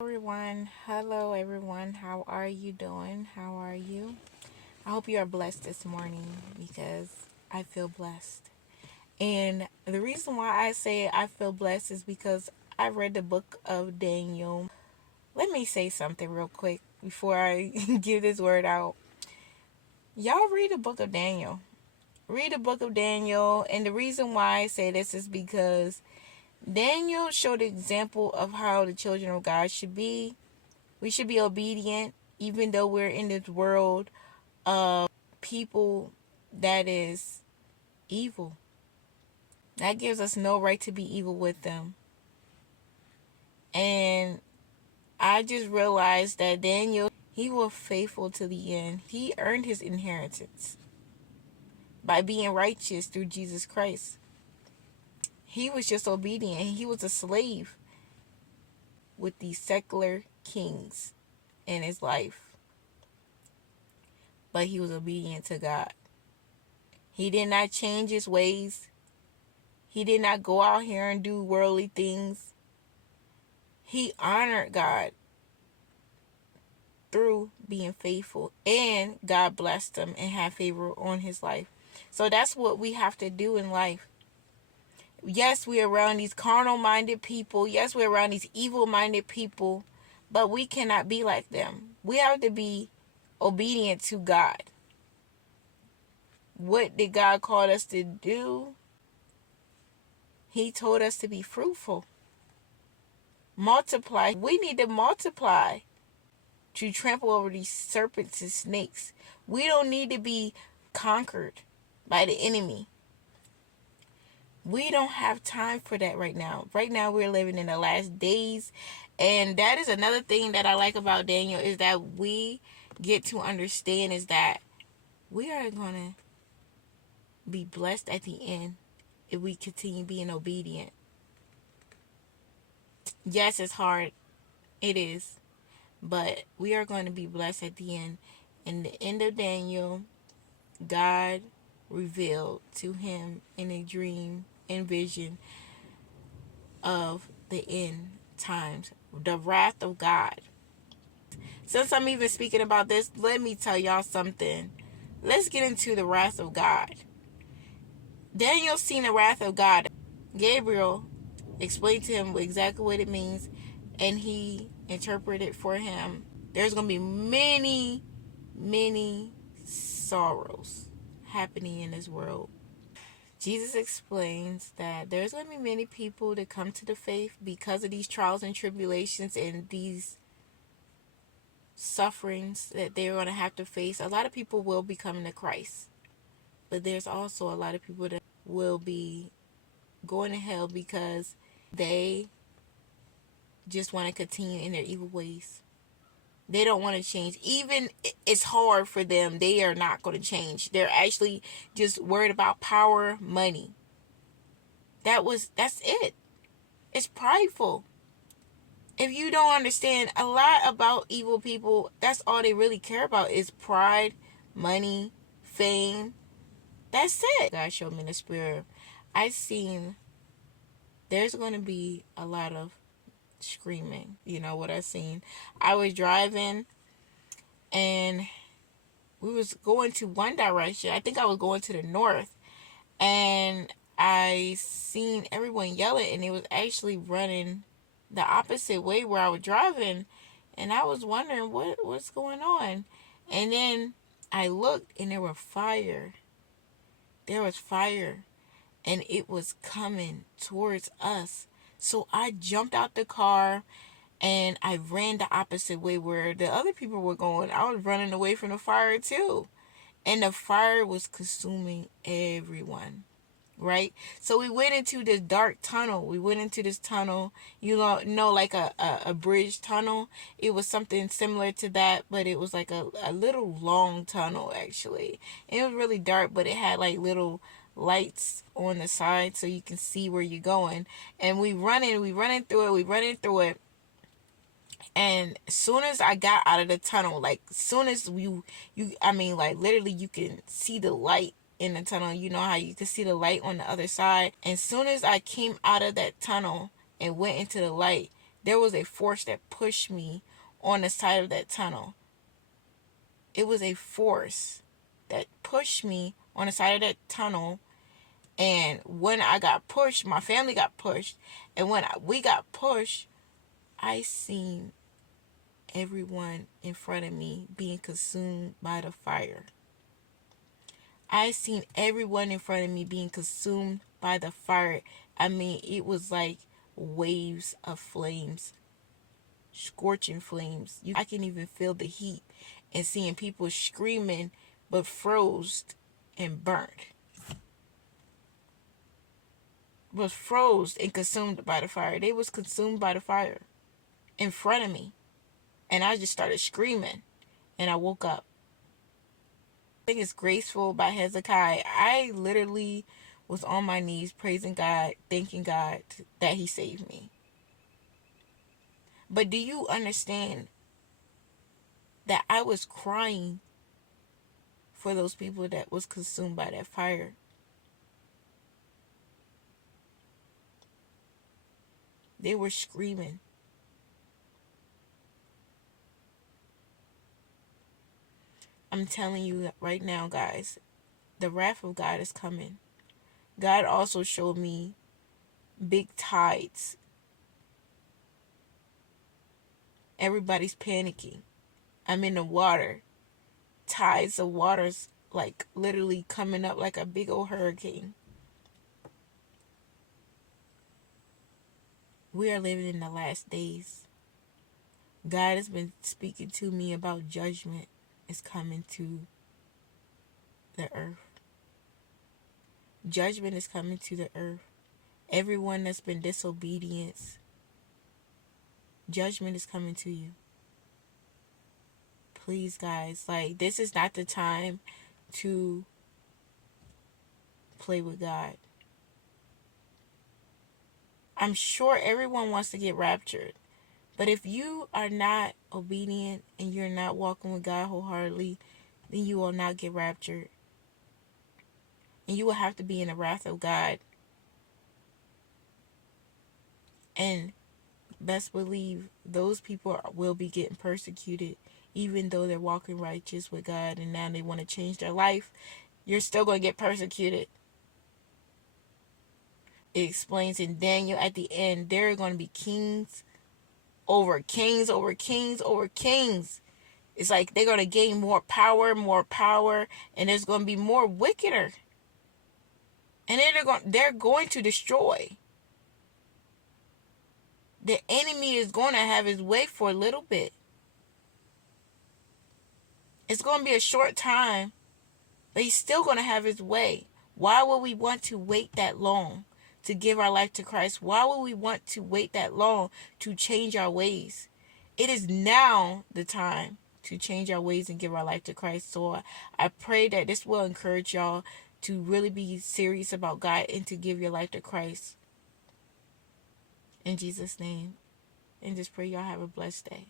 Hello everyone, how are you doing? How are you? I hope you are blessed this morning because I feel blessed. And the reason why I say I feel blessed is because I read the book of Daniel. Let me say something real quick before I give this word out. Y'all read the book of Daniel. Read the book of Daniel, and the reason why I say this is because Daniel showed an example of how the children of God should be. We should be obedient, even though we're in this world of people that is evil. That gives us no right to be evil with them. And I just realized that Daniel, he was faithful to the end. He earned his inheritance by being righteous through Jesus Christ. He was just obedient. He was a slave with these secular kings in his life. But he was obedient to God. He did not change his ways. He did not go out here and do worldly things. He honored God through being faithful, and God blessed him and had favor on his life. So that's what we have to do in life. Yes, we're around these carnal-minded people. Yes, we're around these evil-minded people, but we cannot be like them. We have to be obedient to God. What did God call us to do? He told us to be fruitful. Multiply. We need to multiply to trample over these serpents and snakes. We don't need to be conquered by the enemy. We don't have time for that right now. Right now we're living in the last days, and that is another thing that I like about Daniel, is that we get to understand is that we are going to be blessed at the end if we continue being obedient. Yes, it's hard. It is. But we are going to be blessed at the end. In the end of Daniel, God revealed to him in a dream and vision of the end times, the wrath of God. Since I'm even speaking about this, let me tell y'all something. Let's get into the wrath of God. Daniel seen the wrath of God. Gabriel explained to him exactly what it means, and he interpreted for him. There's going to be many sorrows happening in this world. Jesus explains that there's going to be many people that come to the faith because of these trials and tribulations and these sufferings that they're going to have to face. A lot of people will be coming to Christ, but there's also a lot of people that will be going to hell because they just want to continue in their evil ways. They don't want to change. Even it's hard for them, they are not going to change. They're actually just worried about power, money. That's it. It's prideful. If you don't understand a lot about evil people, that's all they really care about is pride, money, fame. That's it. God showed me in the spirit. I seen there's going to be a lot of screaming. You know what I seen? I was driving and we was going to one direction. I think I was going to the north, and I seen everyone yelling, and it was actually running the opposite way where I was driving, and I was wondering what's going on. And then I looked, and there was fire. There was fire, and it was coming towards us. So I jumped out the car and I ran the opposite way where the other people were going. I was running away from the fire too. And the fire was consuming everyone, right? So we went into this dark tunnel. We went into this tunnel, like a bridge tunnel. It was something similar to that, but it was like a little long tunnel, actually. It was really dark, but it had like little lights on the side so you can see where you're going. And we running through it. And as soon as I got out of the tunnel, like soon as like literally you can see the light in the tunnel. You know how you can see the light on the other side. And soon as I came out of that tunnel and went into the light, there was a force that pushed me on the side of that tunnel. It was a force that pushed me on the side of that tunnel. And when I got pushed, my family got pushed. And when we got pushed, I seen everyone in front of me being consumed by the fire. I seen everyone in front of me being consumed by the fire. I mean, it was like waves of flames, scorching flames. I can even feel the heat and seeing people screaming but froze and burnt. Was froze and consumed by the fire. They was consumed by the fire in front of me. And I just started screaming. And I woke up. I think it's Graceful by Hezekiah. I literally was on my knees praising God, thanking God that he saved me. But do you understand that I was crying for those people that was consumed by that fire? They were screaming. I'm telling you right now, guys, the wrath of God is coming. God also showed me big tides. Everybody's panicking. I'm in the water. Tides of water's like literally coming up like a big old hurricane. We are living in the last days. God has been speaking to me about judgment is coming to the earth. Judgment is coming to the earth. Everyone that's been disobedient, judgment is coming to you. Please, guys, like, this is not the time to play with God. I'm sure everyone wants to get raptured. But if you are not obedient and you're not walking with God wholeheartedly, then you will not get raptured. And you will have to be in the wrath of God. And best believe those people will be getting persecuted, even though they're walking righteous with God and now they want to change their life. You're still going to get persecuted. It explains in Daniel at the end, there are going to be kings over kings over kings over kings. It's like they're going to gain more power, and there's going to be more wickeder. And they're going to destroy. The enemy is going to have his way for a little bit. It's going to be a short time, but he's still going to have his way. Why would we want to wait that long to give our life to Christ? Why would we want to wait that long to change our ways? It is now the time to change our ways and give our life to Christ. So I pray that this will encourage y'all to really be serious about God and to give your life to Christ. In Jesus' name. And just pray y'all have a blessed day.